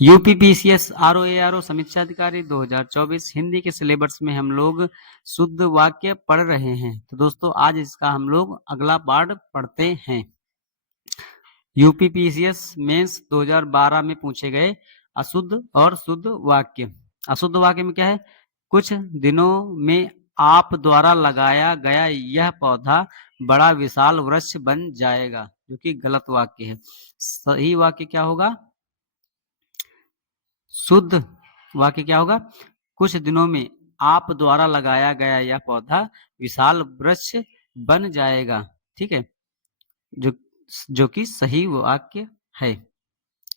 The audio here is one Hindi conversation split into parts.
यूपीपीसीएस आरओ समीक्षा अधिकारी 2024 हिंदी के सिलेबस में हम लोग शुद्ध वाक्य पढ़ रहे हैं। तो दोस्तों आज इसका हम लोग अगला पार्ट पढ़ते हैं। यूपीपीसीएस मेंस 2012 में पूछे गए अशुद्ध और शुद्ध वाक्य। अशुद्ध वाक्य में क्या है? कुछ दिनों में आप द्वारा लगाया गया यह पौधा बड़ा विशाल वृक्ष बन जाएगा, जो कि गलत वाक्य है। सही वाक्य क्या होगा? शुद्ध वाक्य क्या होगा? कुछ दिनों में आप द्वारा लगाया गया यह पौधा विशाल वृक्ष बन जाएगा। ठीक है, जो कि सही वाक्य है।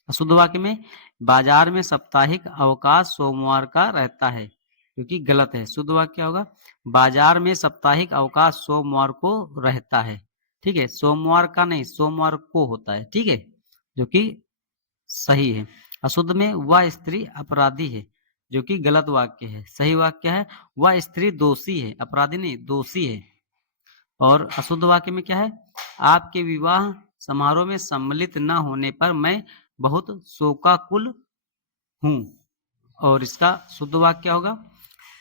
अशुद्ध वाक्य में बाजार में साप्ताहिक अवकाश सोमवार का रहता है, जो कि गलत है। शुद्ध वाक्य क्या होगा? बाजार में साप्ताहिक अवकाश सोमवार को रहता है। ठीक है, सोमवार का नहीं, सोमवार को होता है। ठीक है, जो कि सही है। अशुद्ध में वह स्त्री अपराधी है, जो कि गलत वाक्य है। सही वाक्य है वह स्त्री दोषी है, अपराधी नहीं, दोषी है। और अशुद्ध वाक्य में क्या है? आपके विवाह समारोह में सम्मिलित न होने पर मैं बहुत शोकाकुल हूं। और इसका शुद्ध वाक्य क्या होगा?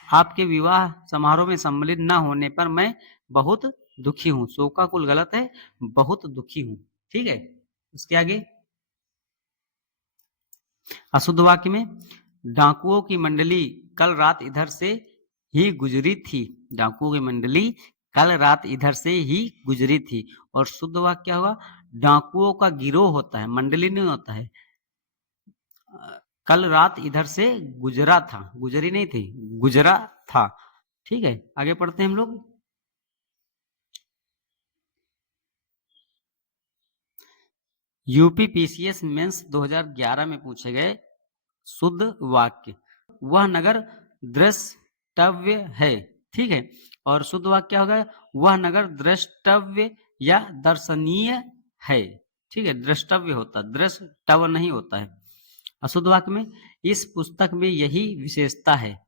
आपके विवाह समारोह में सम्मिलित न होने पर मैं बहुत दुखी हूं। शोकाकुल गलत है, बहुत दुखी हूं। ठीक है, उसके आगे अशुद्ध वाक्य में डाकुओं की मंडली कल रात इधर से ही गुजरी थी। डाकुओं की मंडली कल रात इधर से ही गुजरी थी। और शुद्ध वाक्य क्या होगा? डाकुओं का गिरोह होता है, मंडली नहीं होता है। कल रात इधर से गुजरा था, गुजरी नहीं थी, गुजरा था। ठीक है, आगे पढ़ते हैं हम लोग। यूपीपीसीएस मेंस 2011 में पूछे गए शुद्ध वाक्य। वह नगर द्रष्टव्य है। ठीक है, और शुद्ध वाक्य क्या होगा? वह नगर द्रष्टव्य या दर्शनीय है। ठीक है, द्रष्टव्य होता है, द्रष्टव्य नहीं होता है। अशुद्ध वाक्य में इस पुस्तक में यही विशेषता है।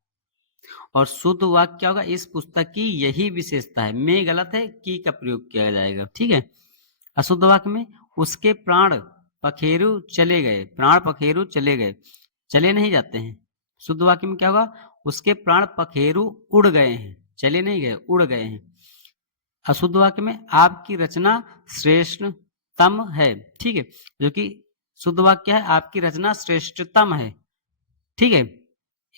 और शुद्ध वाक्य क्या होगा? इस पुस्तक की यही विशेषता है। में गलत है, की का प्रयोग किया जाएगा। ठीक है, अशुद्ध वाक्य में उसके प्राण पखेरु चले गए। प्राण पखेरु चले गए, चले नहीं जाते हैं। शुद्ध वाक्य में क्या होगा? उसके प्राण पखेरु उड़ गए हैं, चले नहीं गए, उड़ गए हैं। अशुद्ध वाक्य में आपकी रचना श्रेष्ठतम है। ठीक है, जो कि शुद्ध वाक्य है आपकी रचना श्रेष्ठतम है। ठीक है,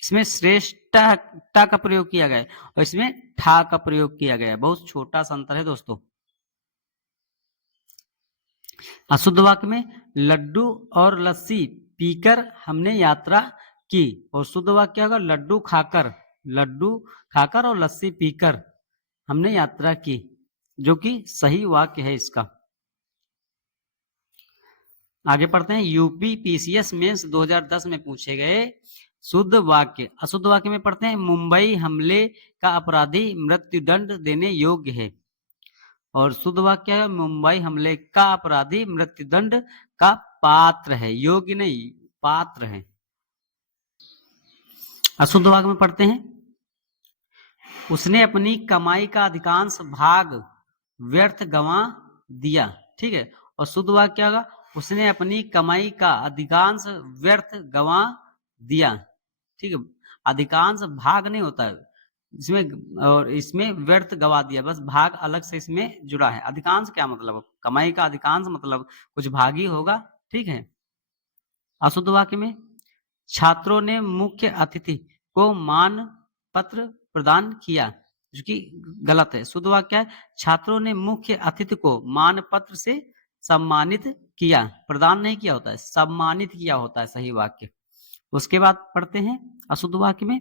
इसमें श्रेष्ठ का प्रयोग किया गया है और इसमें ठा का प्रयोग किया गया है। बहुत छोटा सा अंतर है दोस्तों। अशुद्ध वाक्य में लड्डू और लस्सी पीकर हमने यात्रा की। और शुद्ध वाक्य क्या होगा? लड्डू खाकर और लस्सी पीकर हमने यात्रा की, जो कि सही वाक्य है इसका। आगे पढ़ते हैं। यूपी पीसीएस मेंस 2010 में पूछे गए शुद्ध वाक्य। अशुद्ध वाक्य में पढ़ते हैं मुंबई हमले का अपराधी मृत्युदंड देने योग्य है। और शुद्ध वाक्य है मुंबई हमले का अपराधी मृत्युदंड का पात्र है, योग्य नहीं, पात्र है। अशुद्ध वाक्य में पढ़ते हैं उसने अपनी कमाई का अधिकांश भाग व्यर्थ गंवा दिया। ठीक है, और शुद्ध वाक्य क्या होगा? उसने अपनी कमाई का अधिकांश व्यर्थ गंवा दिया। ठीक है, अधिकांश भाग नहीं होता है इसमें, और इसमें व्यर्थ गवा दिया, बस भाग अलग से इसमें जुड़ा है। अधिकांश क्या मतलब? कमाई का अधिकांश मतलब कुछ भाग ही होगा। ठीक है, अशुद्ध वाक्य में छात्रों ने मुख्य अतिथि को मान पत्र प्रदान किया, जो कि गलत है। शुद्ध वाक्य है छात्रों ने मुख्य अतिथि को मान पत्र से सम्मानित किया, प्रदान नहीं किया होता है, सम्मानित किया होता है सही वाक्य। उसके बाद पढ़ते हैं अशुद्ध वाक्य में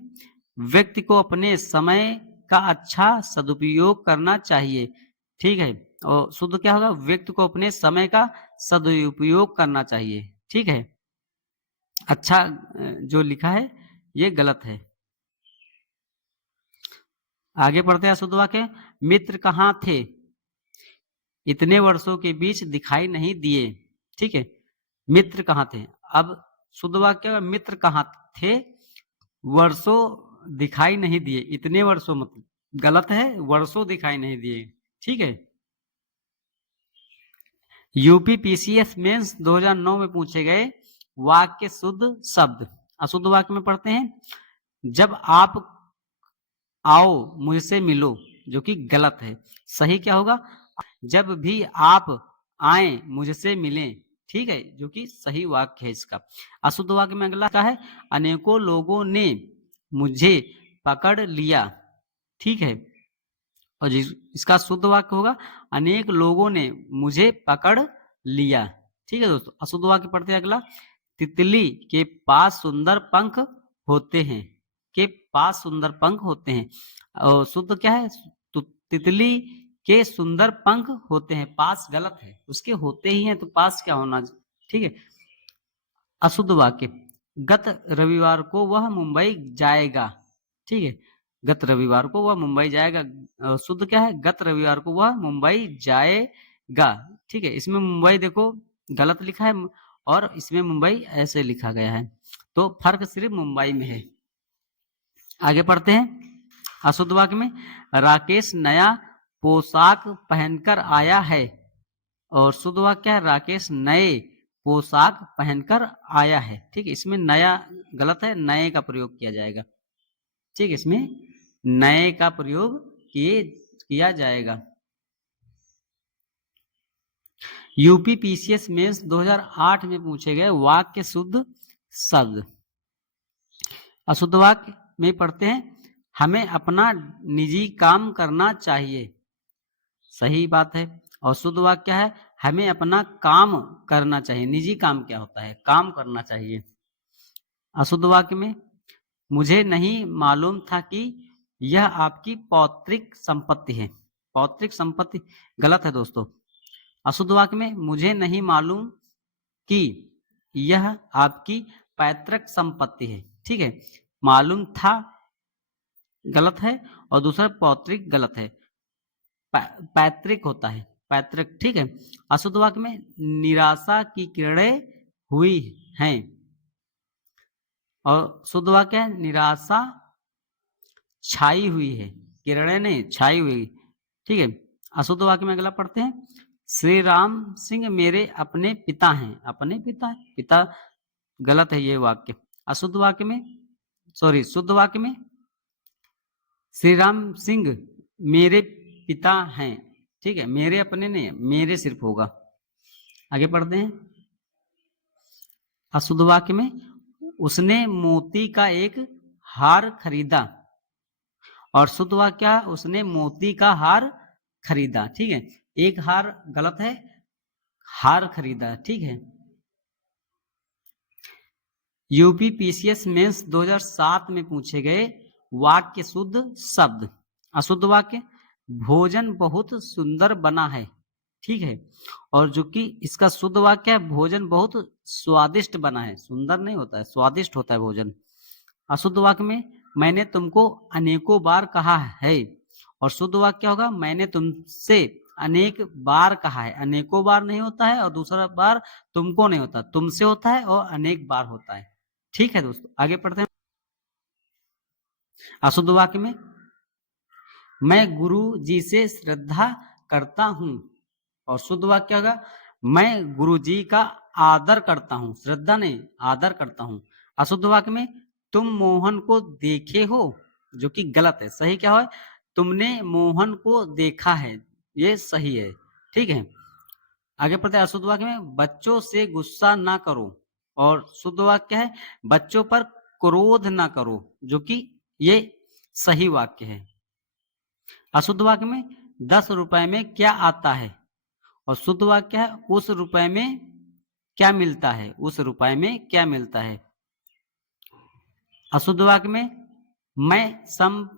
व्यक्ति को अपने समय का अच्छा सदुपयोग करना चाहिए। ठीक है, और शुद्ध क्या होगा? व्यक्ति को अपने समय का सदुपयोग करना चाहिए। ठीक है, अच्छा जो लिखा है ये गलत है। आगे पढ़ते हैं अशुद्ध वाक्य। मित्र कहाँ थे? इतने वर्षों के बीच दिखाई नहीं दिए। ठीक है, मित्र कहाँ थे? अब शुद्ध वाक्य मित्र कहाँ थे, वर्षों दिखाई नहीं दिए, इतने वर्षों मतलब गलत है, वर्षों दिखाई नहीं दिए। ठीक है, यूपी पीसीएस मेंस 2009 में पूछे गए वाक्य शुद्ध शब्द। अशुद्ध वाक्य में पढ़ते हैं, जब आप आओ मुझसे मिलो, जो कि गलत है। सही क्या होगा, जब भी आप आए मुझसे मिलें, ठीक है, जो कि सही वाक्य है इसका। अशुद्ध वाक्य में अगला का है, अनेकों लोगों ने मुझे पकड़ लिया, ठीक है। और इसका शुद्ध वाक्य होगा, अनेक लोगों ने मुझे पकड़ लिया, ठीक है दोस्तों। अशुद्ध वाक्य पढ़ते हैं अगला, तितली के पास सुंदर पंख होते हैं, के पास सुंदर पंख होते हैं। और शुद्ध क्या है, तो तितली के सुंदर पंख होते हैं, पास गलत है, उसके होते ही हैं तो पास क्या होना, ठीक है। अशुद्ध वाक्य, गत रविवार को वह मुंबई जाएगा, ठीक है, गत रविवार को वह मुंबई जाएगा। शुद्ध क्या है, गत रविवार को वह मुंबई जाएगा, ठीक है। इसमें मुंबई देखो गलत लिखा है और इसमें मुंबई ऐसे लिखा गया है, तो फर्क सिर्फ मुंबई में है। आगे पढ़ते हैं अशुद्ध वाक्य में, राकेश नया पोशाक पहनकर आया है। और शुद्ध वाक्य क्या है, राकेश नए पोशाक पहनकर आया है, ठीक है। इसमें नया गलत है, नए का प्रयोग किया जाएगा, ठीक है, इसमें नए का प्रयोग किया जाएगा। यूपी पीसीएस मेंस 2008 में पूछे गए वाक्य शुद्ध शब्द। अशुद्ध वाक्य में पढ़ते हैं, हमें अपना निजी काम करना चाहिए, सही बात है। और शुद्ध वाक्य क्या है, हमें अपना काम करना चाहिए। निजी काम क्या होता है, काम करना चाहिए। अशुद्ध वाक्य में, मुझे नहीं मालूम था कि यह आपकी पौत्रिक संपत्ति है। पौत्रिक संपत्ति गलत है दोस्तों। अशुद्ध वाक्य में, मुझे नहीं मालूम कि यह आपकी पैतृक संपत्ति है, ठीक है। मालूम था गलत है और दूसरा पौत्रिक गलत है, पैतृक होता है, पैतृक, ठीक है। अशुद्ध वाक्य में, निराशा की किरणें हुई हैं। और शुद्ध वाक्य है, निराशा छाई हुई है, किरणें नहीं, छाई हुई, ठीक है। अशुद्ध वाक्य में अगला पढ़ते हैं, श्री राम सिंह मेरे अपने पिता हैं। अपने पिता है, पिता गलत है ये वाक्य। अशुद्ध वाक्य में, सॉरी, शुद्ध वाक्य में, श्री राम सिंह मेरे पिता हैं, ठीक है, मेरे अपने नहीं, मेरे सिर्फ होगा। आगे पढ़ते हैं अशुद्ध वाक्य में, उसने मोती का एक हार खरीदा। और शुद्ध वाक्य क्या, उसने मोती का हार खरीदा, ठीक है। एक हार गलत है, हार खरीदा, ठीक है। यूपी पीसीएस मेंस 2007 में पूछे गए वाक्य शुद्ध शब्द। अशुद्ध वाक्य, भोजन बहुत सुंदर बना है, ठीक है। और जो कि इसका शुद्ध वाक्य है, भोजन बहुत स्वादिष्ट बना है, सुंदर नहीं होता है, स्वादिष्ट होता है भोजन। अशुद्ध वाक्य में, मैंने तुमको अनेकों बार कहा है। और शुद्ध वाक्य क्या होगा, मैंने तुमसे अनेक बार कहा है। अनेकों बार नहीं होता है और दूसरा बार तुमको नहीं होता, तुमसे होता है और अनेक बार होता है, ठीक है दोस्तों। आगे पढ़ते हैं अशुद्ध वाक्य में, मैं गुरु जी से श्रद्धा करता हूं। और शुद्ध वाक्य होगा, मैं गुरु जी का आदर करता हूं, श्रद्धा नहीं, आदर करता हूं। अशुद्ध वाक्य में, तुम मोहन को देखे हो, जो कि गलत है। सही क्या है, तुमने मोहन को देखा है, ये सही है, ठीक है। आगे पढ़ते हैं अशुद्ध वाक्य में, बच्चों से गुस्सा ना करो। और शुद्ध वाक्य है, बच्चों पर क्रोध ना करो, जो कि ये सही वाक्य है। अशुद्ध वाक्य में, 10 रुपए में क्या आता है। और शुद्ध वाक्य है, उस रुपए में क्या मिलता है, उस रुपए में क्या मिलता है। अशुद्ध वाक्य में, मैं संप्रमाण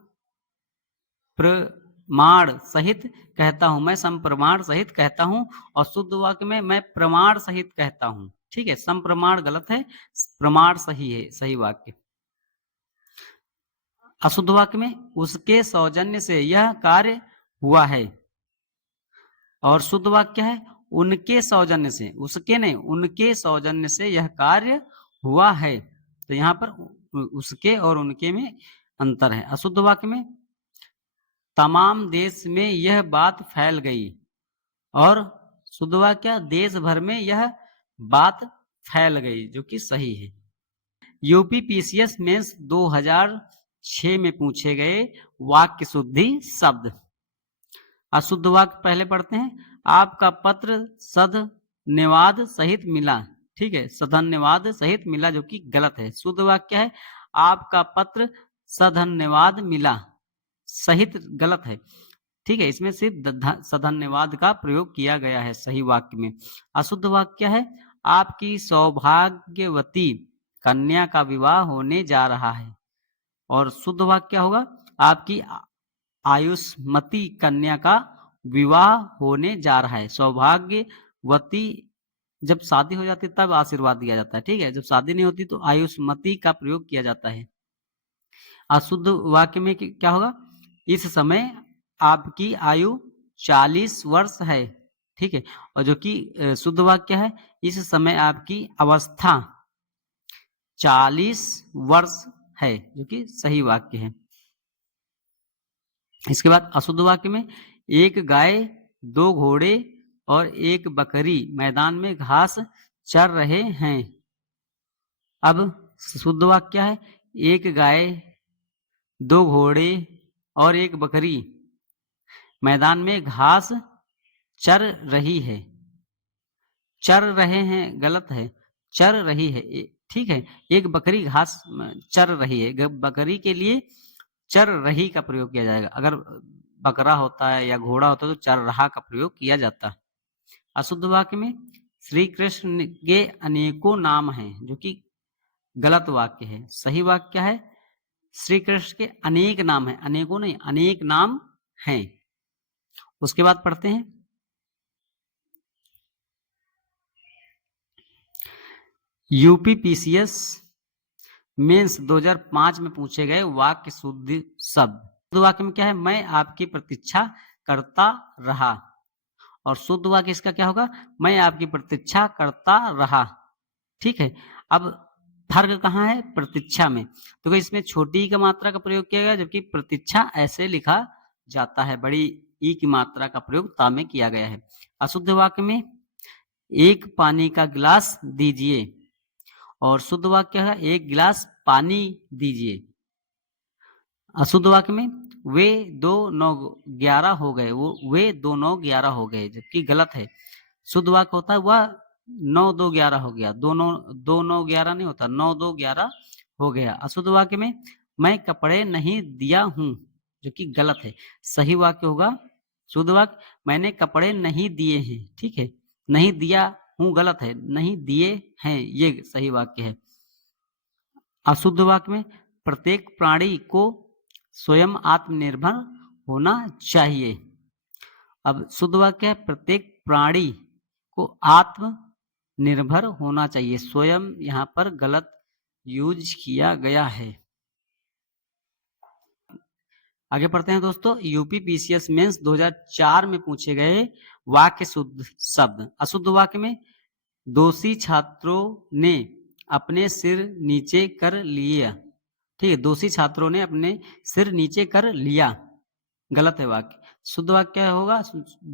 सहित कहता हूं, मैं संप्रमाण सहित कहता हूं। और शुद्ध वाक्य में, मैं प्रमाण सहित कहता हूं, ठीक है। संप्रमाण गलत है, प्रमाण सही है, सही वाक्य। अशुद्ध वाक्य में, उसके सौजन्य से यह कार्य हुआ है। और शुद्ध वाक्य है, उनके सौजन्य से, उसके नहीं, उनके सौजन्य से यह कार्य हुआ है। तो यहाँ पर उसके और उनके में अंतर है। अशुद्ध वाक्य में, तमाम देश में यह बात फैल गई। और शुद्ध वाक्य, देश भर में यह बात फैल गई, जो कि सही है। यूपी पीसीएस मेंस 2006 में पूछे गए वाक्य शुद्धि शब्द। अशुद्ध वाक्य पहले पढ़ते हैं। आपका पत्र सधन्यवाद सहित मिला, ठीक है, सधन्यवाद सहित मिला, जो कि गलत है। शुद्ध वाक्य है आपका पत्र सधन्यवाद मिला, सहित गलत है, ठीक है, इसमें सिर्फ सधन्यवाद का प्रयोग किया गया है सही वाक्य में। अशुद्ध वाक्य है आपकी सौभाग्यवती कन्या का विवाह होने जा रहा है। और शुद्ध वाक्य होगा आपकी आयुष्मती कन्या का विवाह होने जा रहा है। सौभाग्यवती जब शादी हो जाती है तब आशीर्वाद दिया जाता है, ठीक है, जब शादी नहीं होती तो आयुष्मती का प्रयोग किया जाता है। अशुद्ध वाक्य में क्या होगा, इस समय आपकी आयु 40 वर्ष है, ठीक है, और जो कि शुद्ध वाक्य है इस समय आपकी अवस्था 40 वर्ष है, जो कि सही वाक्य है। इसके बाद अशुद्ध वाक्य में एक गाय, 2 घोड़े और एक बकरी मैदान में घास चर रहे हैं। अब शुद्ध वाक्य है एक गाय, 2 घोड़े और एक बकरी मैदान में घास चर रही है। चर रहे हैं गलत है, चर रही है, ठीक है, एक बकरी घास चर रही है, बकरी के लिए चर रही का प्रयोग किया जाएगा। अगर बकरा होता है या घोड़ा होता है तो चर रहा का प्रयोग किया जाता है। अशुद्ध वाक्य में श्री कृष्ण के अनेकों नाम हैं, जो कि गलत वाक्य है। सही वाक्य है श्री कृष्ण के अनेक नाम हैं, अनेकों नहीं, अनेक नाम हैं। उसके बाद पढ़ते हैं यूपी पीसीएस मेंस 2005 में पूछे गए वाक्य शुद्ध शब्द। शुद्ध वाक्य में क्या है, मैं आपकी प्रतीक्षा करता रहा। और शुद्ध वाक्य इसका क्या होगा, मैं आपकी प्रतीक्षा करता रहा, ठीक है। अब फर्क कहाँ है, प्रतीक्षा में, तो इसमें छोटी ई का मात्रा का प्रयोग किया गया, जबकि प्रतीक्षा ऐसे लिखा जाता है, बड़ी ई की मात्रा का प्रयोग ता में किया गया है। अशुद्ध वाक्य में एक पानी का गिलास दीजिए, और शुद्ध वाक्य है एक गिलास पानी दीजिए। अशुद्ध वाक्य में वे 2 9 11 हो गए, वे 2 9 11 हो गए, जबकि गलत है। शुद्ध वाक्य होता है वह 9 2 11 हो गया, 2 9 11 नहीं होता, 9 2 11 हो गया। अशुद्ध वाक्य में मैं कपड़े नहीं दिया हूं, जो कि गलत है। सही वाक्य होगा शुद्ध वाक्य मैंने कपड़े नहीं दिए हैं, ठीक है, नहीं दिया हूं गलत है, नहीं दिए हैं ये सही वाक्य है। अशुद्ध वाक्य में प्रत्येक प्राणी को स्वयं आत्मनिर्भर होना चाहिए। अब शुद्ध वाक्य है प्रत्येक प्राणी को आत्मनिर्भर होना चाहिए, स्वयं यहाँ पर गलत यूज किया गया है। आगे पढ़ते हैं दोस्तों, यूपी पीसीएस मेंस 2004 में पूछे गए वाक्य शुद्ध शब्द। अशुद्ध वाक्य में दोषी छात्रों ने अपने सिर नीचे कर लिया, ठीक है, दोषी छात्रों ने अपने सिर नीचे कर लिया, गलत है वाक्य। शुद्ध वाक्य होगा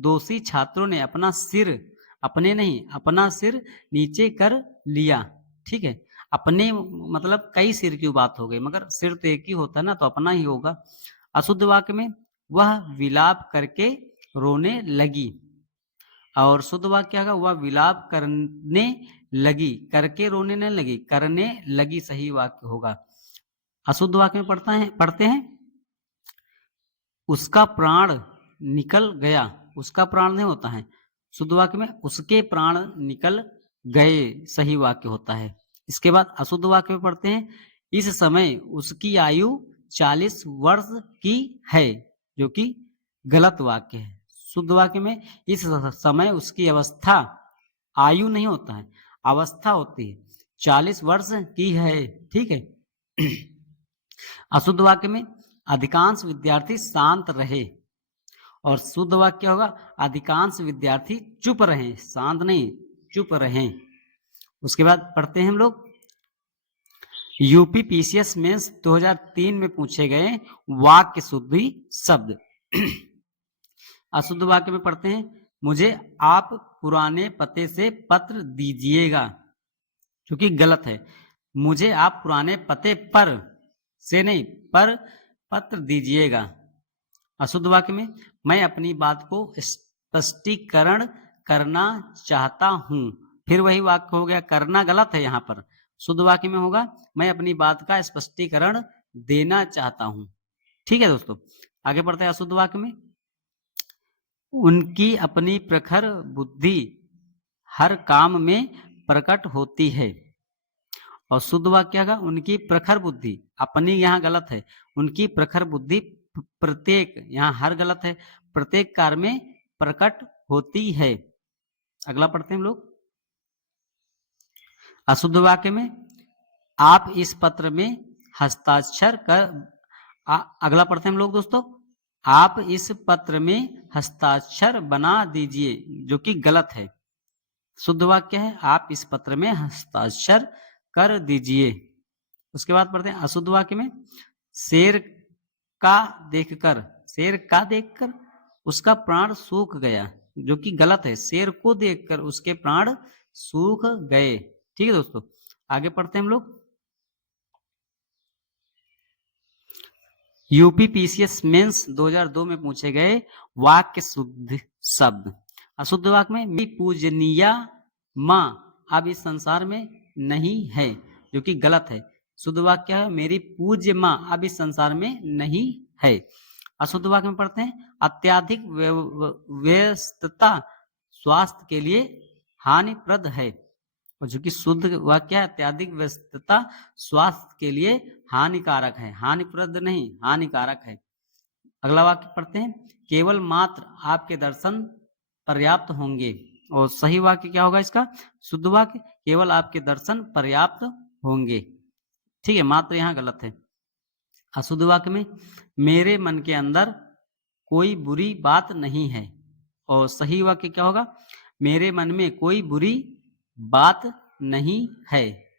दोषी छात्रों ने अपना सिर, अपने नहीं, अपना सिर नीचे कर लिया, ठीक है, अपने मतलब कई सिर की बात हो गई, मगर सिर तो एक ही होता है ना, तो अपना ही होगा। अशुद्ध वाक्य में वह विलाप करके रोने लगी, और शुद्ध वाक्य होगा वह विलाप करने लगी, करके रोने नहीं लगी, करने लगी सही वाक्य होगा। अशुद्ध वाक्य में पढ़ते हैं उसका प्राण निकल गया, उसका प्राण नहीं होता है, शुद्ध वाक्य में उसके प्राण निकल गए सही वाक्य होता है। इसके बाद अशुद्ध वाक्य में पढ़ते हैं इस समय उसकी आयु 40 वर्ष की है, जो कि गलत वाक्य है। शुद्ध वाक्य में इस समय उसकी अवस्था, आयु नहीं होता है, अवस्था होती है, 40 वर्ष की है, ठीक है। अशुद्ध वाक्य में अधिकांश विद्यार्थी शांत रहे, और शुद्ध वाक्य होगा अधिकांश विद्यार्थी चुप रहे, शांत नहीं, चुप रहे। उसके बाद पढ़ते हैं हम लोग यूपी पीसीएस मेंस 2003 में पूछे गए वाक्य शुद्धि शब्द। अशुद्ध वाक्य में पढ़ते हैं मुझे आप पुराने पते से पत्र दीजिएगा, जो कि गलत है। मुझे आप पुराने पते पर से नहीं पर पत्र दीजिएगा। अशुद्ध वाक्य में मैं अपनी बात को स्पष्टीकरण करना चाहता हूं। फिर वही वाक्य हो गया, करना गलत है यहाँ पर। शुद्ध वाक्य में होगा मैं अपनी बात का स्पष्टीकरण देना चाहता हूं। ठीक है दोस्तों, आगे बढ़ते हैं अशुद्ध वाक्य में। उनकी अपनी प्रखर बुद्धि हर काम में प्रकट होती है। और शुद्ध वाक्य क्या होगा, उनकी प्रखर बुद्धि, अपनी यहाँ गलत है, उनकी प्रखर बुद्धि प्रत्येक, यहाँ हर गलत है, प्रत्येक कार्य में प्रकट होती है। अगला पढ़ते हैं हम लोग। अशुद्ध वाक्य में आप इस पत्र में हस्ताक्षर कर अगला पढ़ते हैं हम लोग दोस्तों। आप इस पत्र में हस्ताक्षर बना दीजिए, जो कि गलत है। शुद्ध वाक्य है आप इस पत्र में हस्ताक्षर कर दीजिए। उसके बाद पढ़ते हैं अशुद्ध वाक्य में शेर का देखकर उसका प्राण सूख गया, जो कि गलत है। शेर को देखकर उसके प्राण सूख गए। ठीक है दोस्तों, आगे पढ़ते हैं हम लोग। यूपीपीसीएस मेंस 2002 में पूछे गए वाक्य शुद्ध शब्द। अशुद्ध वाक्य में मेरी पूजनीय माँ अब इस संसार में नहीं है, जो कि गलत है। शुद्ध वाक्य है मेरी पूज्य माँ अब इस संसार में नहीं है। अशुद्ध वाक्य में पढ़ते हैं अत्यधिक व्यस्तता स्वास्थ्य के लिए हानिप्रद है। और जो कि शुद्ध वाक्य है अत्यधिक व्यस्तता स्वास्थ्य के लिए हानिकारक है, हानिप्रद नहीं, हानिकारक है। अगला वाक्य पढ़ते हैं केवल मात्र आपके दर्शन पर्याप्त होंगे। और सही वाक्य क्या होगा इसका, शुद्ध वाक्य केवल आपके दर्शन पर्याप्त होंगे। ठीक है, मात्र यहाँ गलत है। अशुद्ध वाक्य में मेरे मन के अंदर कोई बुरी बात नहीं है। और सही वाक्य क्या होगा, मेरे मन में कोई बुरी बात नहीं है।